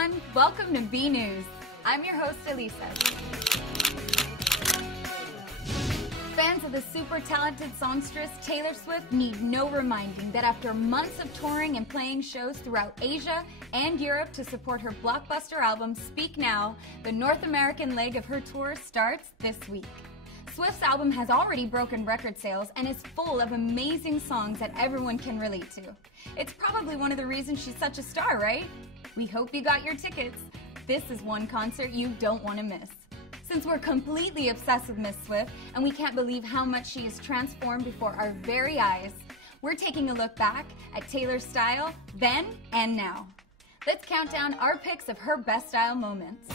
everyone, welcome to B News. I'm your host, Elisa. Fans of the super talented songstress Taylor Swift need no reminding that after months of touring and playing shows throughout Asia and Europe to support her blockbuster album Speak Now, the North American leg of her tour starts this week. Swift's album has already broken record sales and is full of amazing songs that everyone can relate to. It's probably one of the reasons she's such a star, right? We hope you got your tickets. This is one concert you don't want to miss. Since we're completely obsessed with Miss Swift and we can't believe how much she is transformed before our very eyes, we're taking a look back at Taylor's style then and now. Let's count down our picks of her best style moments.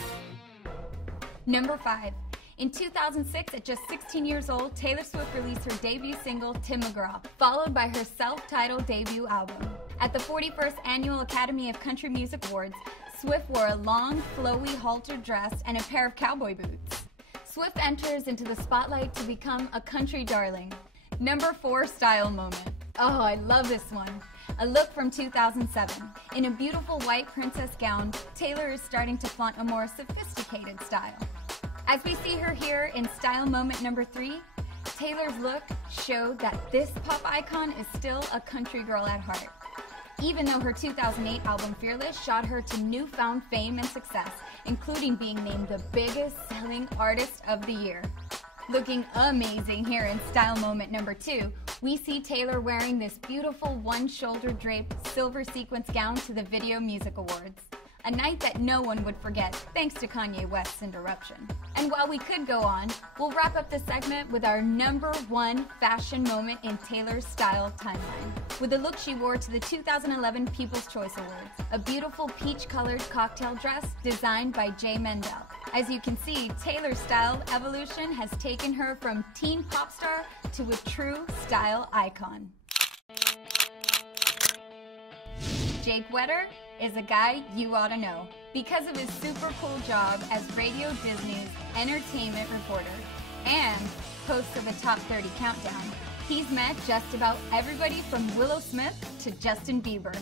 Number 5. In 2006, at just 16 years old, Taylor Swift released her debut single, Tim McGraw, followed by her self-titled debut album. At the 41st Annual Academy of Country Music Awards, Swift wore a long, flowy halter dress and a pair of cowboy boots. Swift enters into the spotlight to become a country darling. Number 4 style moment. Oh, I love this one. A look from 2007. In a beautiful white princess gown, Taylor is starting to flaunt a more sophisticated style. As we see her here in style moment number 3, Taylor's look showed that this pop icon is still a country girl at heart. Even though her 2008 album Fearless shot her to newfound fame and success, including being named the biggest selling artist of the year. Looking amazing here in style moment number 2, we see Taylor wearing this beautiful one-shoulder draped silver sequence gown to the Video Music Awards. A night that no one would forget, thanks to Kanye West's interruption. And while we could go on, we'll wrap up the segment with our number 1 fashion moment in Taylor's style timeline, with the look she wore to the 2011 People's Choice Awards, a beautiful peach-colored cocktail dress designed by Jay Mendel. As you can see, Taylor's style evolution has taken her from teen pop star to a true style icon. Jake Wetter is a guy you ought to know because of his super cool job as Radio Disney's entertainment reporter and host of the Top 30 Countdown. He's met just about everybody from Willow Smith to Justin Bieber.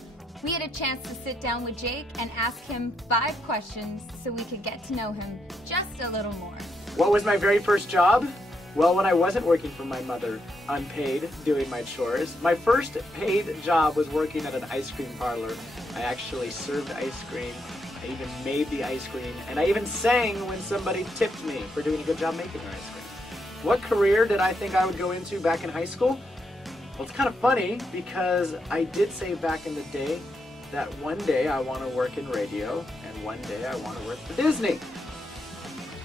We had a chance to sit down with Jake and ask him 5 questions so we could get to know him just a little more. What was my very first job? Well, when I wasn't working for my mother, unpaid, doing my chores, my first paid job was working at an ice cream parlor. I actually served ice cream, I even made the ice cream, and I even sang when somebody tipped me for doing a good job making their ice cream. What career did I think I would go into back in high school? Well, it's kind of funny because I did say back in the day that one day I want to work in radio and one day I want to work for Disney.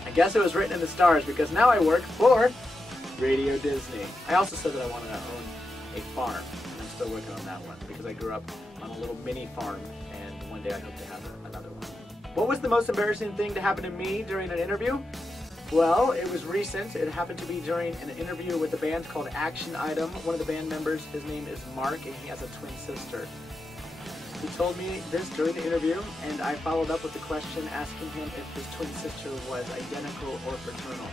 I guess it was written in the stars because now I work for Radio Disney. I also said that I wanted to own a farm, and I'm still working on that one because I grew up on a little mini farm, and one day I hope to have another one. What was the most embarrassing thing to happen to me during an interview? Well, it was recent. It happened to be during an interview with a band called Action Item. One of the band members, his name is Mark, and he has a twin sister. He told me this during the interview, and I followed up with the question asking him if his twin sister was identical or fraternal.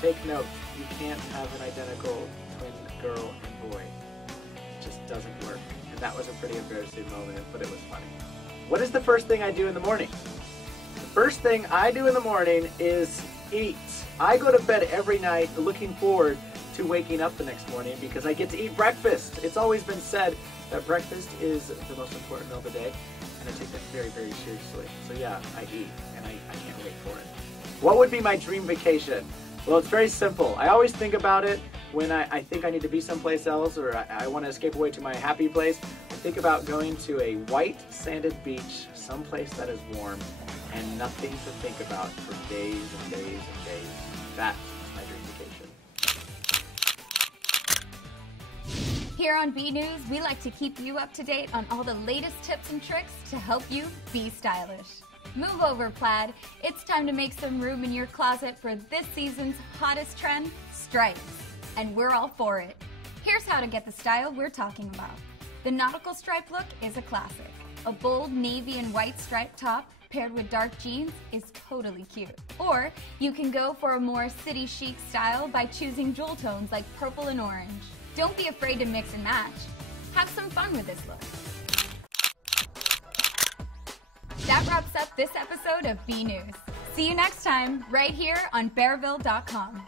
Take note, you can't have an identical twin girl and boy. It just doesn't work. And that was a pretty embarrassing moment, but it was funny. What is the first thing I do in the morning? The first thing I do in the morning is eat. I go to bed every night looking forward to waking up the next morning because I get to eat breakfast. It's always been said that breakfast is the most important meal of the day, and I take that very, very seriously. So yeah, I eat, and I can't wait for it. What would be my dream vacation? Well, it's very simple. I always think about it when I think I need to be someplace else or I want to escape away to my happy place. I think about going to a white sanded beach, someplace that is warm, and nothing to think about for days and days and days. That is my dream vacation. Here on B News, we like to keep you up to date on all the latest tips and tricks to help you be stylish. Move over, Plaid. It's time to make some room in your closet for this season's hottest trend, stripes. And we're all for it. Here's how to get the style we're talking about. The nautical stripe look is a classic. A bold navy and white striped top paired with dark jeans is totally cute. Or you can go for a more city chic style by choosing jewel tones like purple and orange. Don't be afraid to mix and match. Have some fun with this look. that wraps up this episode of B News. See you next time, right here on Bearville.com.